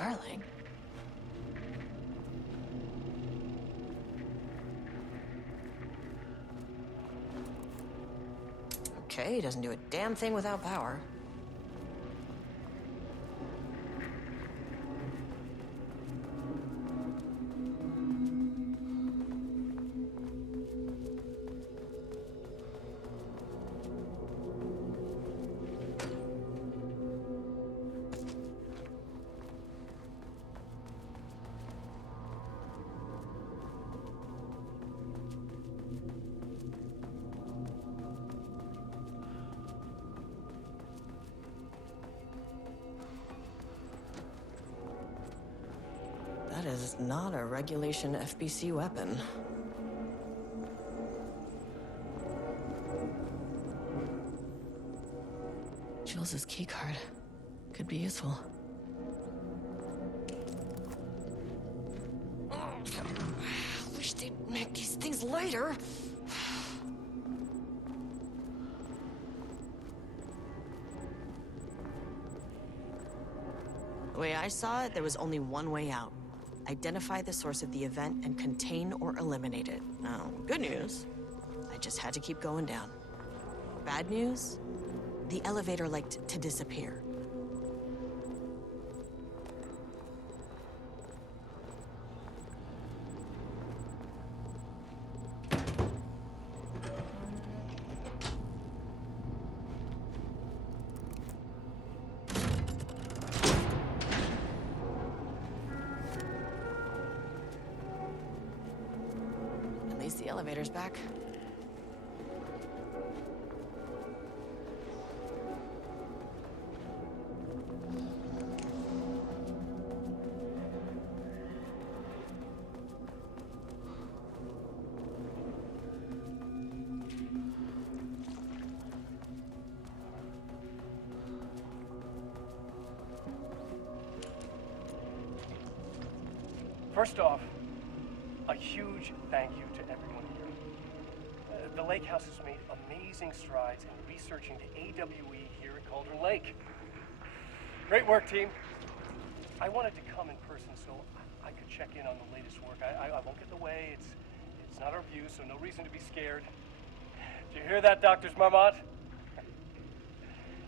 darling. Okay, he doesn't do a damn thing without power. That is not a regulation FBC weapon. Jules' keycard could be useful. Wish they'd make these things lighter. The way I saw it, there was only one way out. Identify the source of the event and contain or eliminate it. Now, good news, I just had to keep going down. Bad news, the elevator liked to disappear. The elevator's back. First off, a huge thank you to everyone here. The Lake House has made amazing strides in researching the AWE here at Cauldron Lake. Great work, team. I wanted to come in person so I could check in on the latest work. I won't get in the way. It's not our view, so no reason to be scared. Did you hear that, Drs. Marmot?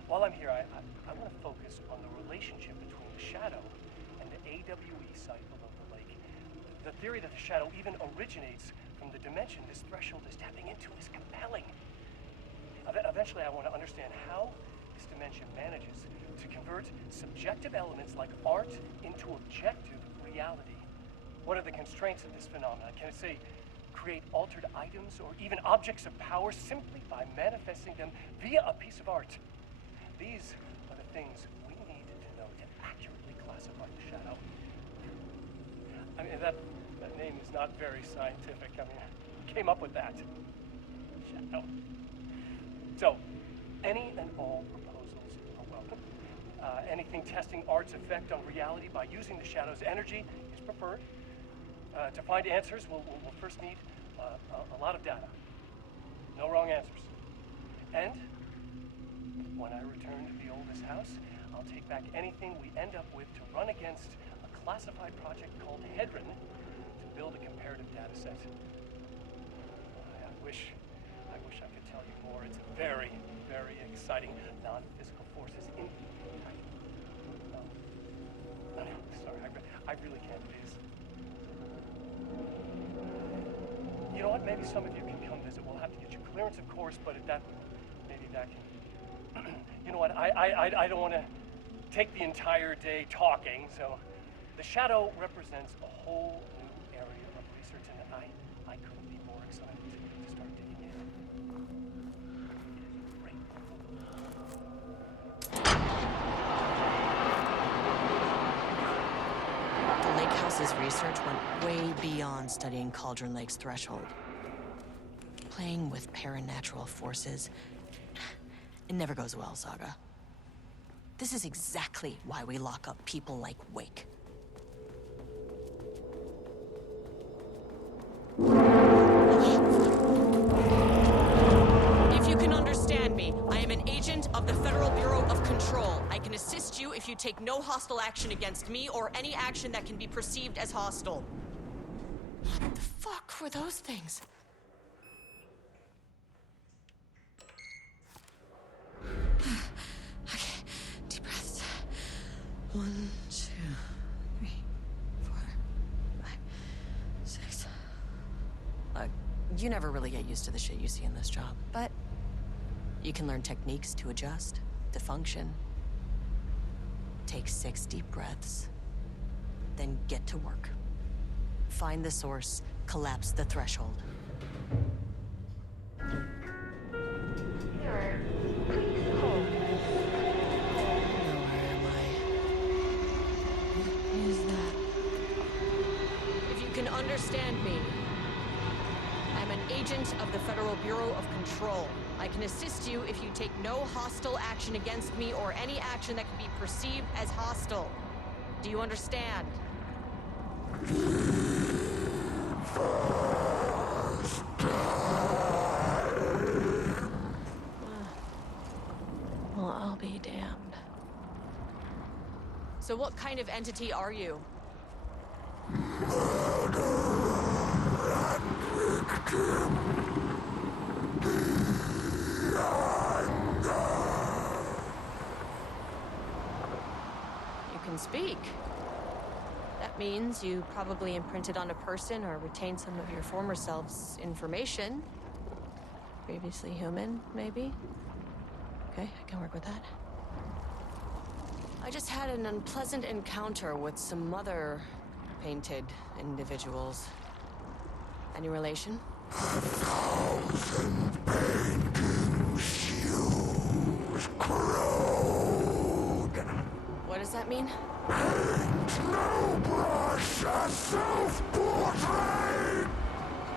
While I'm here, I want to focus on the relationship between the Shadow and the AWE site below the lake. The theory that the Shadow even originates from the dimension this threshold is tapping into is compelling. Eventually, I want to understand how this dimension manages to convert subjective elements like art into objective reality. What are the constraints of this phenomenon? Can it, say, create altered items or even objects of power simply by manifesting them via a piece of art? These are the things we need to know to accurately classify the Shadow. I mean, that name is not very scientific. I mean, who came up with that? Shadow. So, any and all proposals are welcome. Anything testing art's effect on reality by using the Shadow's energy is preferred. To find answers, we'll first need a lot of data. No wrong answers. And when I return to the oldest house, I'll take back anything we end up with to run against a classified project called Hedron to build a comparative data set. I wish I could tell you more. It's very, very exciting. Non-physical forces in... No, sorry, I really can't do this. You know what? Maybe some of you can come visit. We'll have to get you clearance, of course, but at that, maybe that can... You know what? I don't want to take the entire day talking, so the Shadow represents a whole new area of research, and I couldn't be more excited to start digging in. Great. The Lake House's research went way beyond studying Cauldron Lake's threshold. Playing with paranatural forces, it never goes well, Saga. This is exactly why we lock up people like Wake. If you can understand me, I am an agent of the Federal Bureau of Control. I can can assist you if you take no hostile action against me or any action that can be perceived as hostile. What the fuck were those things? Okay, deep breaths. 1, 2, 3, 4, 5, 6. Look, you never really get used to the shit you see in this job, but you can learn techniques to adjust, to function. Take 6 deep breaths, then get to work. Find the source, collapse the threshold. Sir, please hold. Now where am I? What is that? If you can understand me, I'm an agent of the Federal Bureau of Control. I can assist you if you take no hostile action against me or any action that can be perceived as hostile. Do you understand? Well, I'll be damned. So what kind of entity are you? You can speak. That means you probably imprinted on a person or retained some of your former self's information. Previously human, maybe? Okay, I can work with that. I just had an unpleasant encounter with some other painted individuals. Any relation? What does that mean?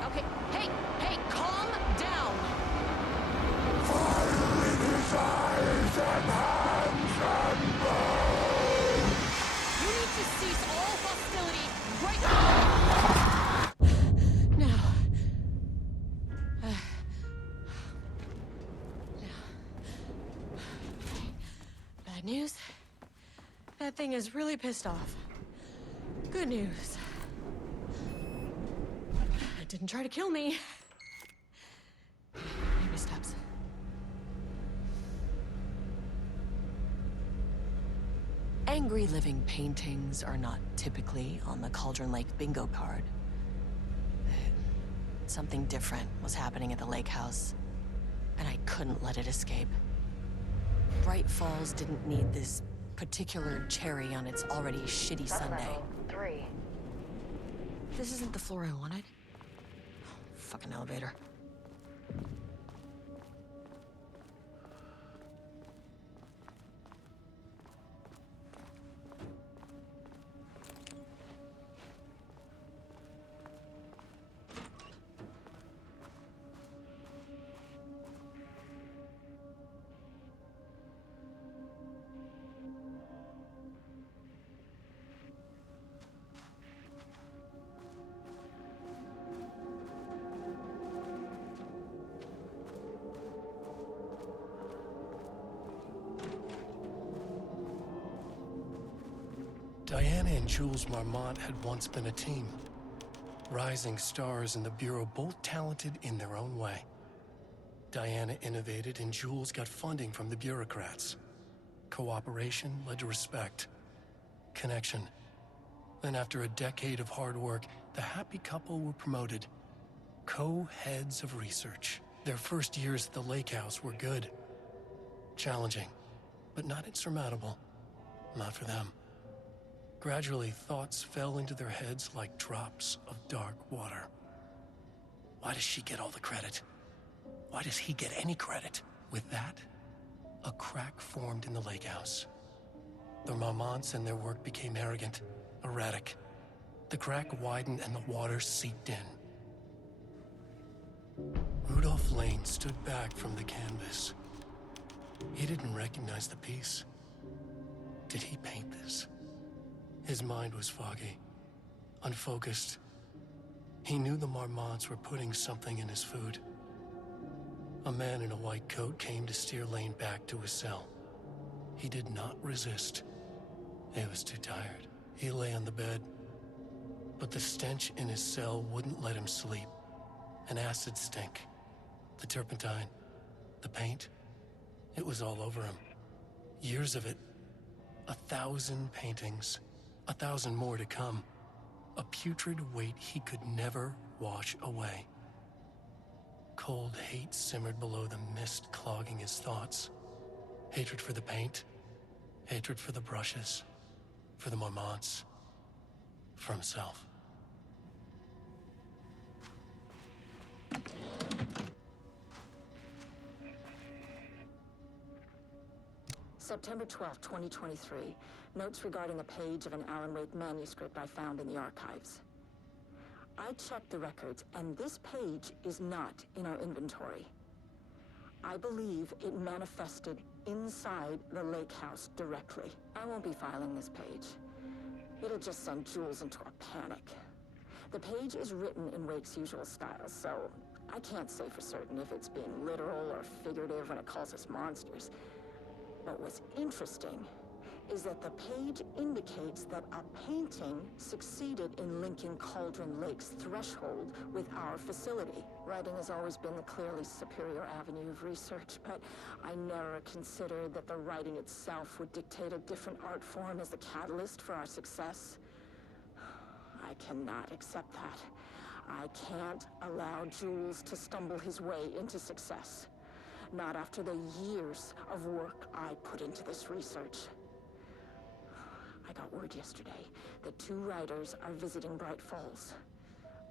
Okay, hey, calm down! You need to cease all hostility right now. Bad news. That thing is really pissed off. Good news. It didn't try to kill me. Baby steps. Angry living paintings are not typically on the Cauldron Lake bingo card. Something different was happening at the lake house, and I couldn't let it escape. Bright Falls didn't need this particular cherry on its already shitty sundae. Level 3. This isn't the floor I wanted. Fucking elevator. Diana and Jules Marmont had once been a team. Rising stars in the Bureau, both talented in their own way. Diana innovated and Jules got funding from the bureaucrats. Cooperation led to respect. Connection. Then after a decade of hard work, the happy couple were promoted. Co-heads of research. Their first years at the lake house were good. Challenging, but not insurmountable. Not for them. Gradually, thoughts fell into their heads like drops of dark water. Why does she get all the credit? Why does he get any credit? With that, a crack formed in the lake house. The Marmonts and their work became arrogant, erratic. The crack widened and the water seeped in. Rudolph Lane stood back from the canvas. He didn't recognize the piece. Did he paint this? His mind was foggy, unfocused. He knew the Marmonts were putting something in his food. A man in a white coat came to steer Lane back to his cell. He did not resist. He was too tired. He lay on the bed, but the stench in his cell wouldn't let him sleep. An acid stink. The turpentine. The paint. It was all over him. Years of it. 1,000 paintings. 1,000 more to come. A putrid weight he could never wash away. Cold hate simmered below the mist clogging his thoughts. Hatred for the paint. Hatred for the brushes. For the Mormonts. For himself. September 12, 2023. Notes regarding a page of an Alan Wake manuscript I found in the archives. I checked the records, and this page is not in our inventory. I believe it manifested inside the lake house directly. I won't be filing this page. It'll just send Jules into a panic. The page is written in Wake's usual style, so I can't say for certain if it's being literal or figurative when it calls us monsters. But what's interesting is that the page indicates that a painting succeeded in linking Cauldron Lake's threshold with our facility. Writing has always been the clearly superior avenue of research, but I never considered that the writing itself would dictate a different art form as the catalyst for our success. I cannot accept that. I can't allow Jules to stumble his way into success. Not after the years of work I put into this research. I got word yesterday that 2 writers are visiting Bright Falls.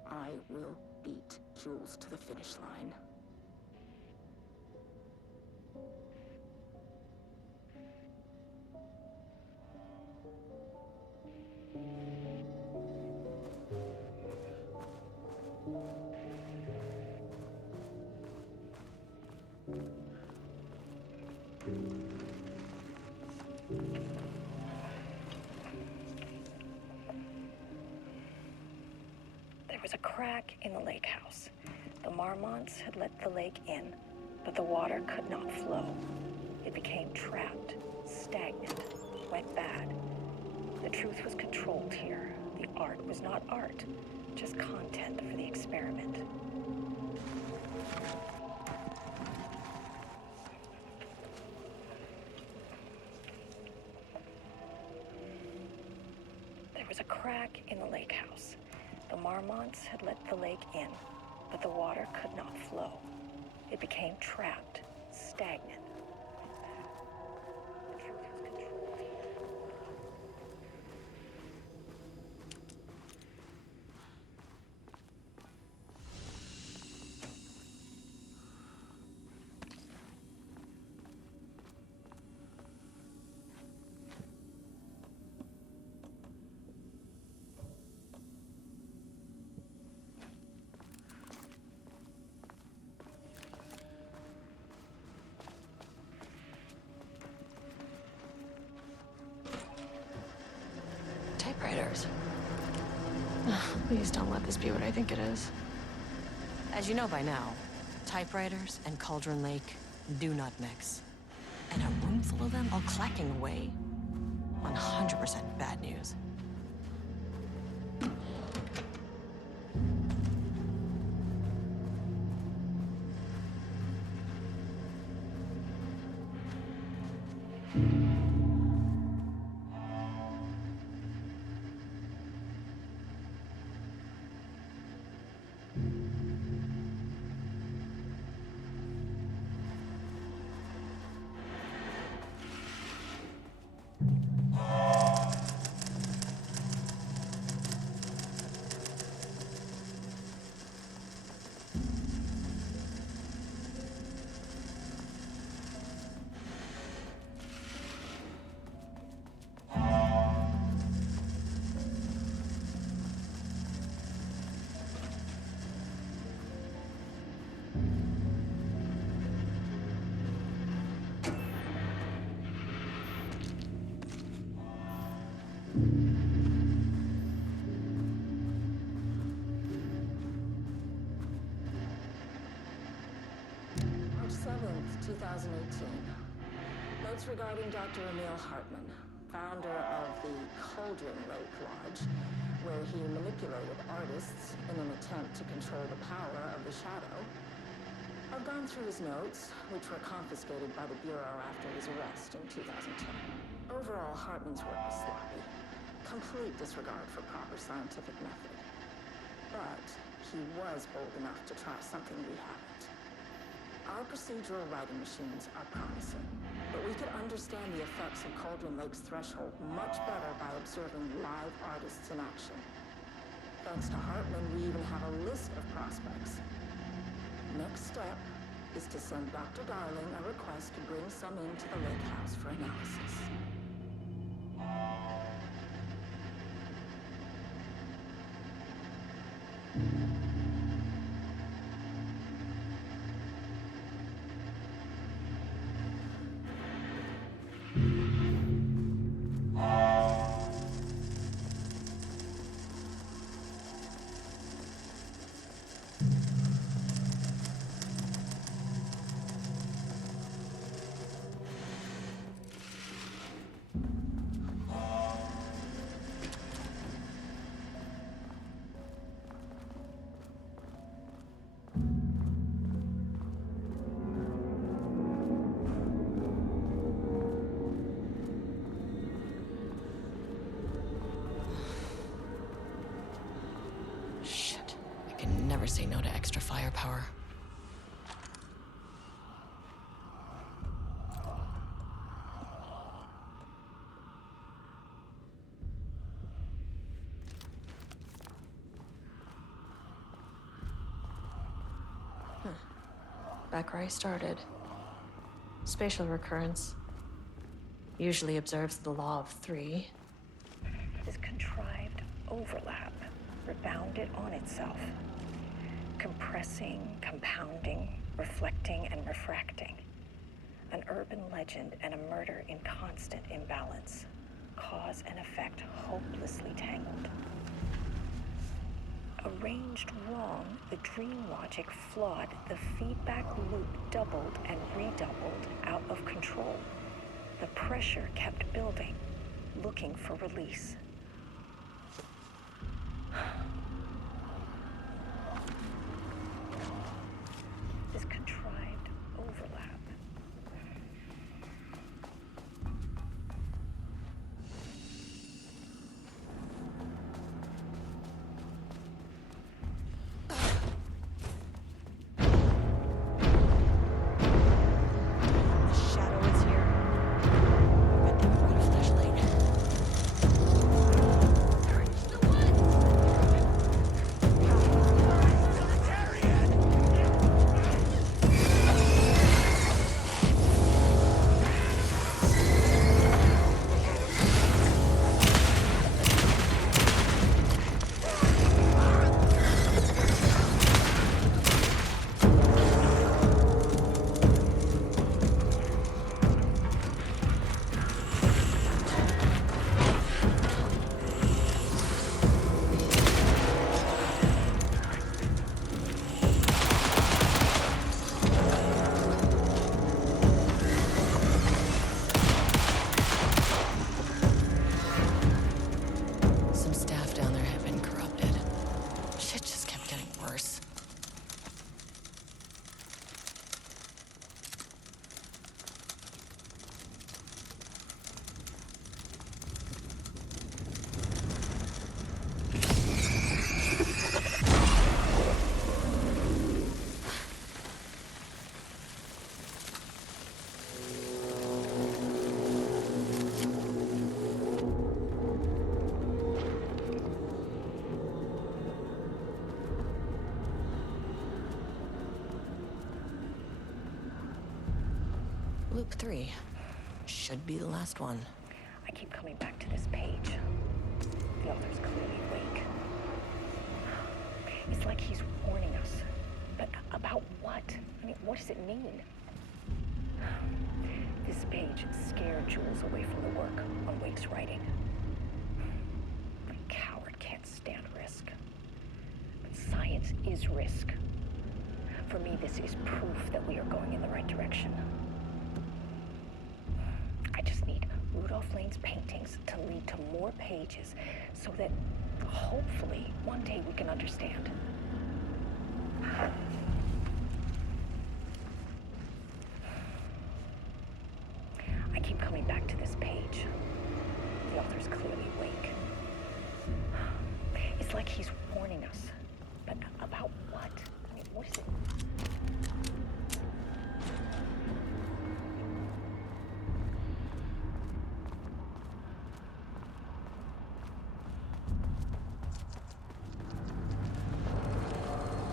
I will beat Jules to the finish line. There was a crack in the lake house. The Marmonts had let the lake in, but the water could not flow. It became trapped, stagnant, went bad. The truth was controlled here. The art was not art, just content for the experiment. There was a crack in the lake house. The Marmonts had let the lake in, but the water could not flow. It became trapped, stagnant. The truth was controlled here. Typewriters. Please don't let this be what I think it is. As you know by now, typewriters and Cauldron Lake do not mix. And a room full of them all clacking away. 100% bad news. March 7th, 2018. Notes regarding Dr. Emil Hartman, founder of the Cauldron Lake Lodge, where he manipulated artists in an attempt to control the power of the Shadow. I've gone through his notes, which were confiscated by the Bureau after his arrest in 2010. Overall, Hartman's work was sloppy. Complete disregard for proper scientific method. But he was bold enough to try something we haven't. Our procedural writing machines are promising, but we could understand the effects of Cauldron Lake's threshold much better by observing live artists in action. Thanks to Hartman, we even have a list of prospects. Next step is to send Dr. Darling a request to bring some into the lake house for analysis. Never say no to extra firepower. Back where I started. Spatial recurrence. Usually observes the law of three. This contrived overlap rebounded on itself, compressing, compounding, reflecting, and refracting. An urban legend and a murder in constant imbalance. Cause and effect hopelessly tangled. Arranged wrong, the dream logic flawed, the feedback loop doubled and redoubled out of control. The pressure kept building, looking for release. This contrived overlap. The shadow is here. I bet they brought a flashlight. Some staff down there had been corrupted. Shit just kept getting worse. Loop 3. Should be the last one. I keep coming back to this page. The author's clearly awake. It's like he's warning us. But about what? I mean, what does it mean? This page scared Jules away from the work on Wake's writing. A coward can't stand risk. But science is risk. For me, this is proof that we are going in the right direction. Rudolph Lane's paintings to lead to more pages so that hopefully one day we can understand. I keep coming back to this page. The author's clearly awake. It's like he's warning us. But about what? I mean, what is it?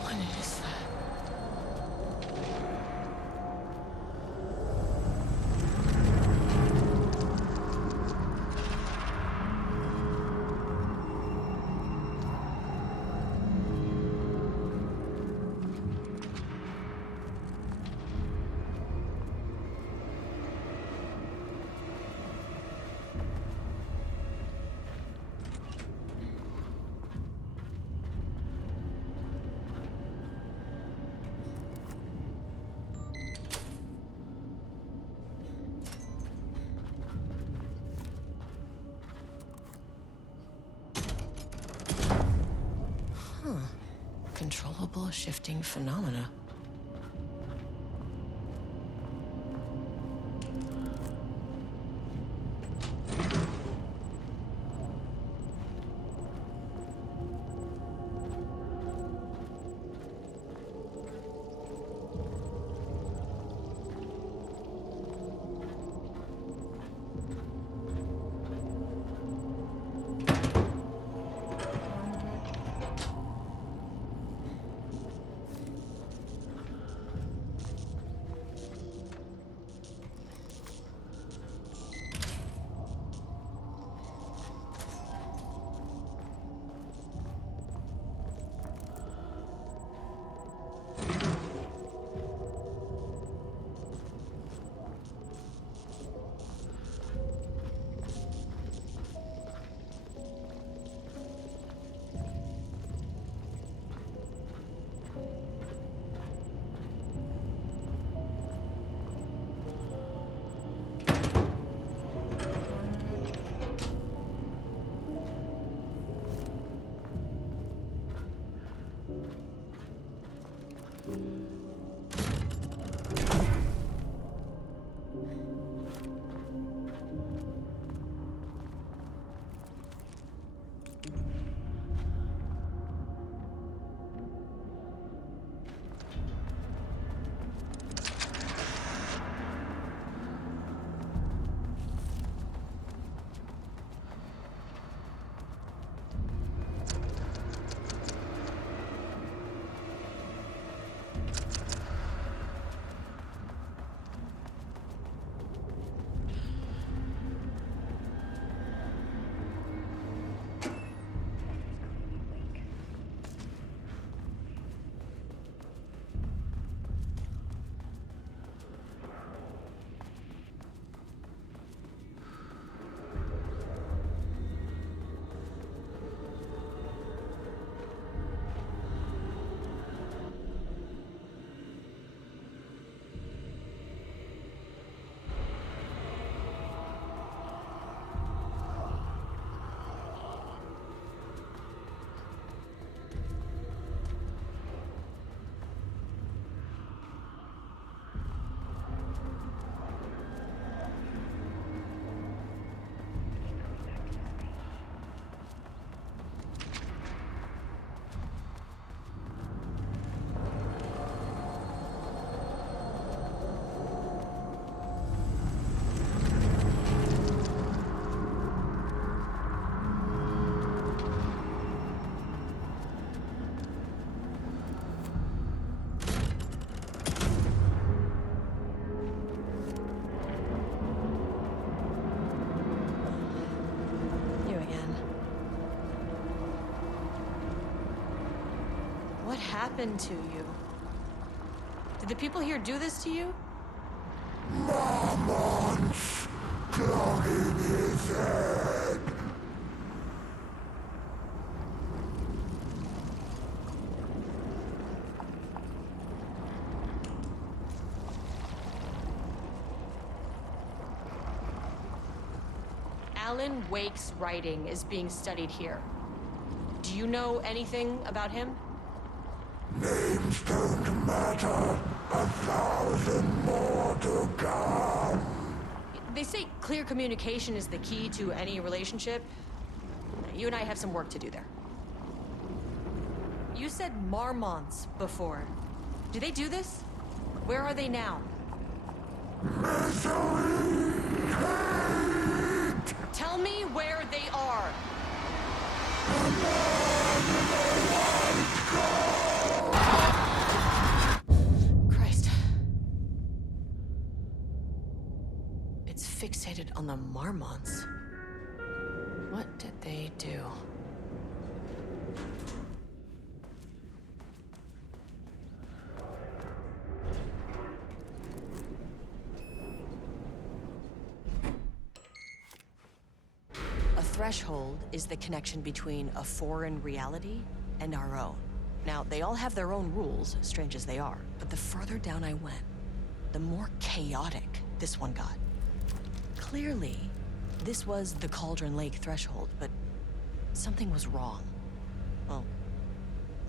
What is that? Controllable shifting phenomena. What happened to you? Did the people here do this to you? Marmonts down in his head. Alan Wake's writing is being studied here. Do you know anything about him? Names don't matter. 1,000 more to come. They say clear communication is the key to any relationship. You and I have some work to do there. You said Marmonts before. Do they do this? Where are they now? Misery, hate. Tell me where they are. Christ. It's fixated on the Marmonts. What did they do? A threshold is the connection between a foreign reality and our own. Now, they all have their own rules, strange as they are, but the further down I went, the more chaotic this one got. Clearly, this was the Cauldron Lake threshold, but something was wrong. Well,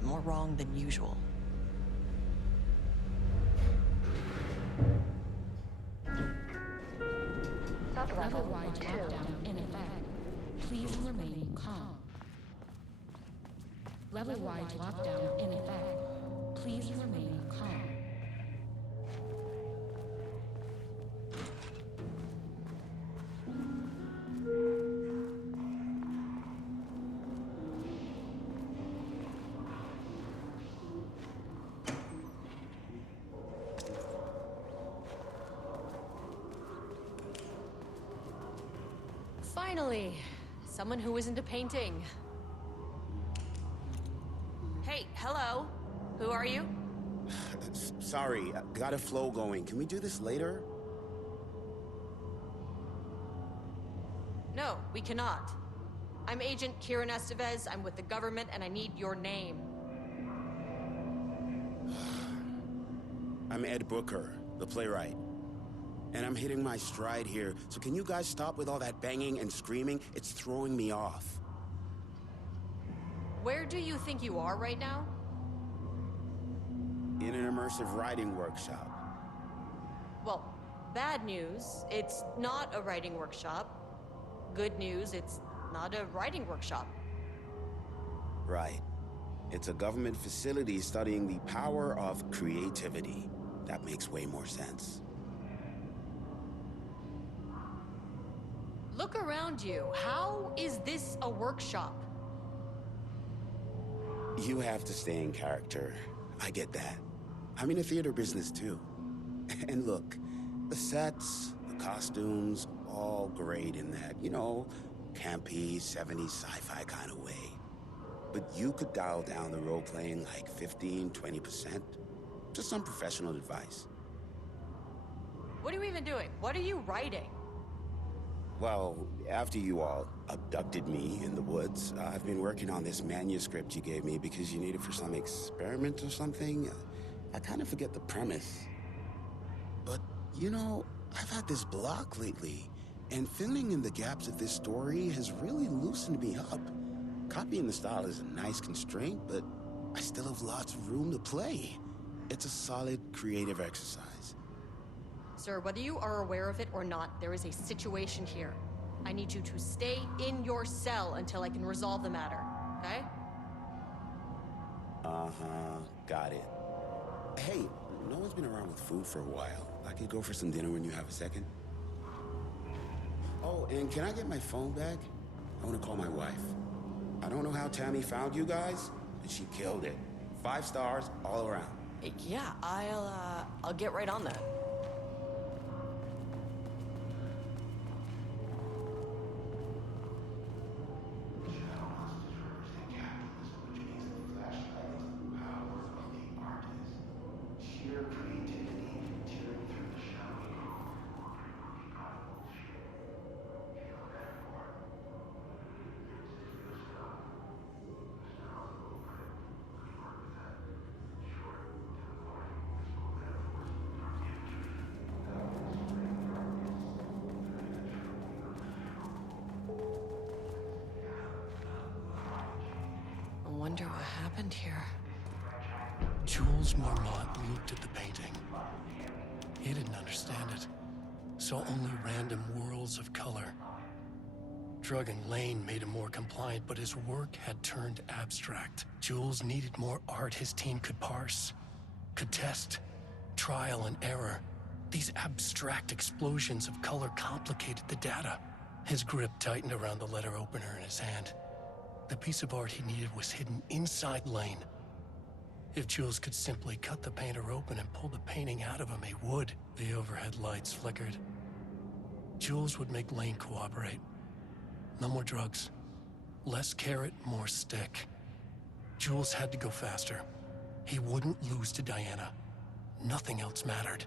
more wrong than usual. Level-wide lockdown in effect. Please remain calm. Level-wide lockdown in effect. Please remain calm. Finally, someone who isn't a painting. Hey, hello. Who are you? Sorry, got a flow going. Can we do this later? No, we cannot. I'm Agent Kieran Estevez. I'm with the government, and I need your name. I'm Ed Booker, the playwright. And I'm hitting my stride here, so can you guys stop with all that banging and screaming? It's throwing me off. Where do you think you are right now? In an immersive writing workshop. Well, bad news, it's not a writing workshop. Good news, it's not a writing workshop. Right. It's a government facility studying the power of creativity. That makes way more sense. Look around you. How is this a workshop? You have to stay in character. I get that. I'm in the theater business too. And look, the sets, the costumes, all great in that, you know, campy, 70s sci-fi kind of way. But you could dial down the role-playing like 15, 20%. Just some professional advice. What are you even doing? What are you writing? Well, after you all abducted me in the woods, I've been working on this manuscript you gave me because you need it for some experiment or something. I kind of forget the premise. But, you know, I've had this block lately, and filling in the gaps of this story has really loosened me up. Copying the style is a nice constraint, but I still have lots of room to play. It's a solid creative exercise. Sir, whether you are aware of it or not, there is a situation here. I need you to stay in your cell until I can resolve the matter, okay? Uh-huh, got it. Hey, no one's been around with food for a while. I could go for some dinner when you have a second. Oh, and can I get my phone back? I want to call my wife. I don't know how Tammy found you guys, but she killed it. 5 stars all around. Yeah, I'll get right on that. wonder what happened here. Jules Marmont looked at the painting. He didn't understand it. Saw only random whirls of color. Drugging Lane made him more compliant, but his work had turned abstract. Jules needed more art his team could parse, could test. Trial and error. These abstract explosions of color complicated the data. His grip tightened around the letter opener in his hand. The piece of art he needed was hidden inside Lane. If Jules could simply cut the painter open and pull the painting out of him, he would. The overhead lights flickered. Jules would make Lane cooperate. No more drugs. Less carrot, more stick. Jules had to go faster. He wouldn't lose to Diana. Nothing else mattered.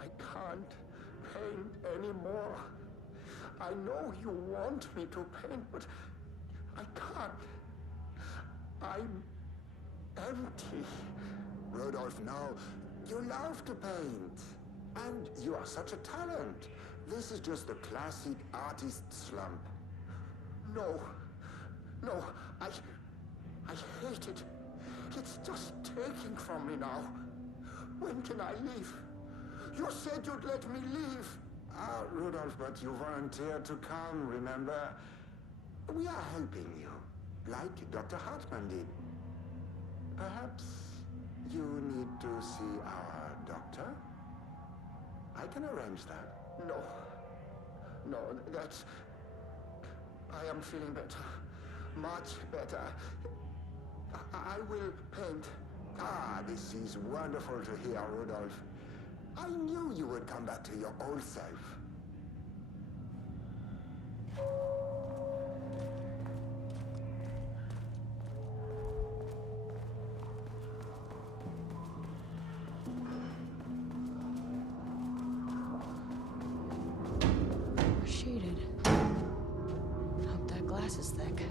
I can't paint anymore. I know you want me to paint, but I can't. I'm empty. Rudolph, now, you love to paint. And you are such a talent. This is just the classic artist slump. No. No, I hate it. It's just taking from me now. When can I leave? You said you'd let me leave. Ah, Rudolph, but you volunteered to come, remember? We are helping you, like Dr. Hartman did. Perhaps you need to see our doctor? I can arrange that. No. No, that's... I am feeling better. Much better. I will paint. Ah, this is wonderful to hear, Rudolph. I knew you would come back to your old self. We're shaded. Hope that glass is thick.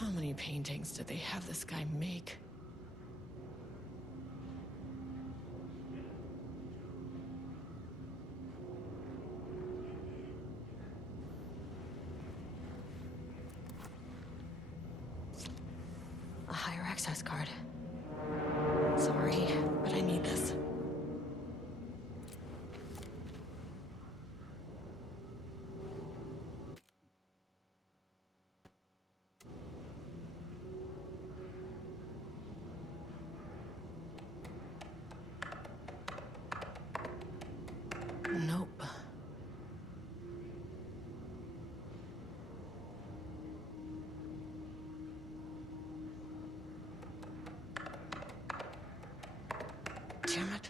How many paintings did they have this guy make? A higher access card. Sorry, but I need this. Nope. Damn it.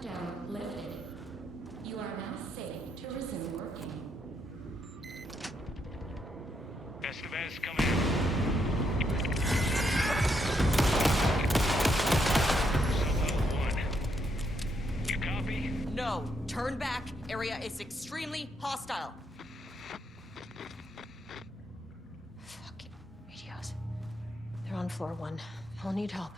Shutdown lifted. You are now safe to resume working. Estevez coming in. Sub 1. You copy? No, turn back. Area is extremely hostile. Fucking radios. They're on floor 1. I'll need help.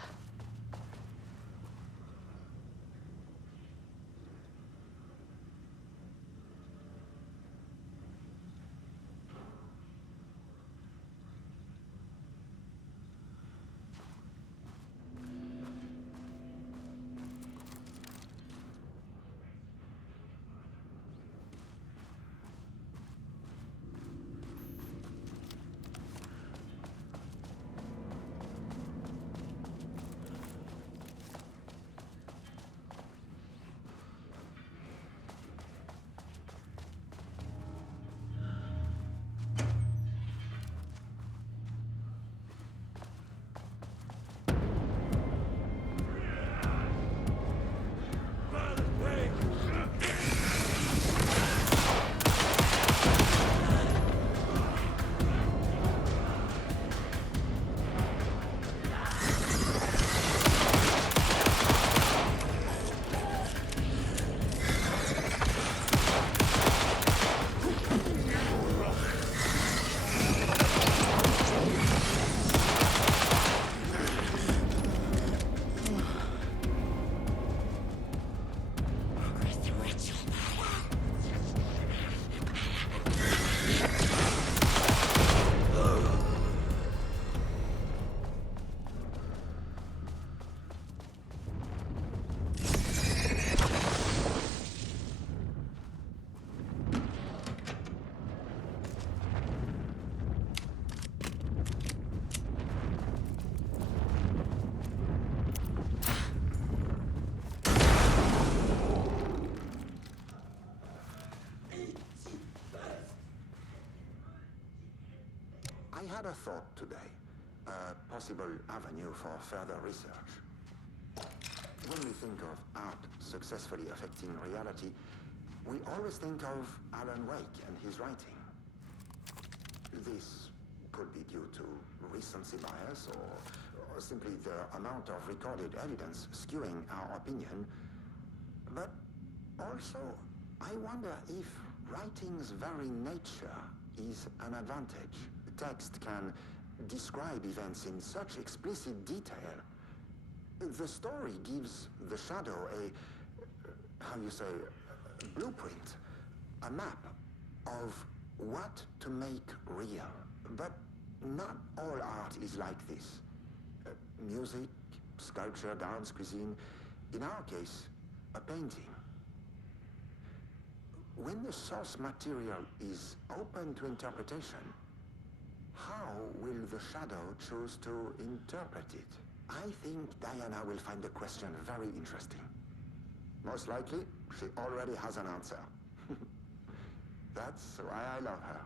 I had a thought today, a possible avenue for further research. When we think of art successfully affecting reality, we always think of Alan Wake and his writing. This could be due to recency bias or simply the amount of recorded evidence skewing our opinion. But also, I wonder if writing's very nature is an advantage. Text can describe events in such explicit detail. The story gives the shadow a blueprint, a map of what to make real. But not all art is like this. Music, sculpture, dance, cuisine, in our case, a painting. When the source material is open to interpretation, how will the shadow choose to interpret it? I think Diana will find the question very interesting. Most likely, she already has an answer. That's why I love her.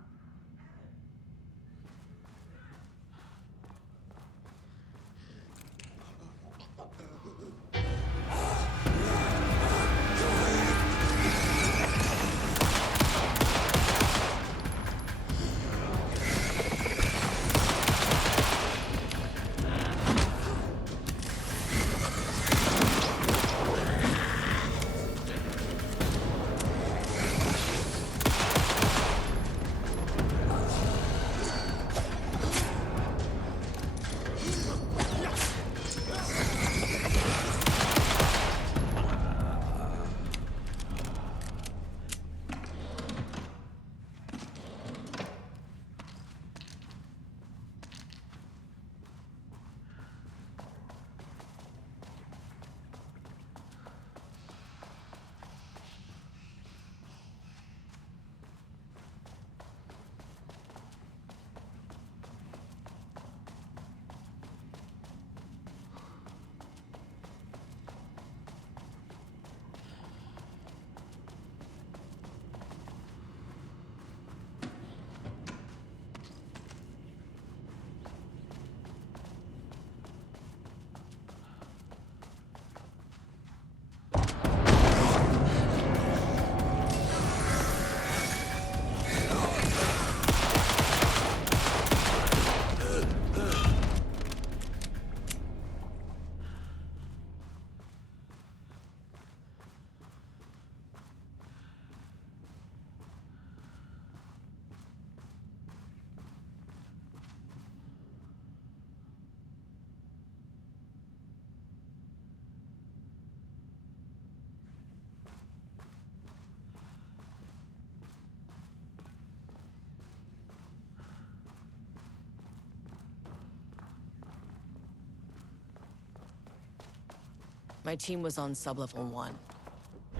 My team was on sublevel 1.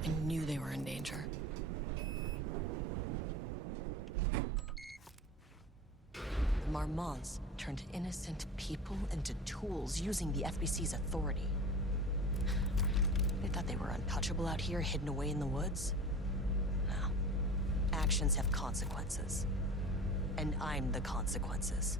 I knew they were in danger. The Marmonts turned innocent people into tools using the FBC's authority. They thought they were untouchable out here, hidden away in the woods. No. Actions have consequences. And I'm the consequences.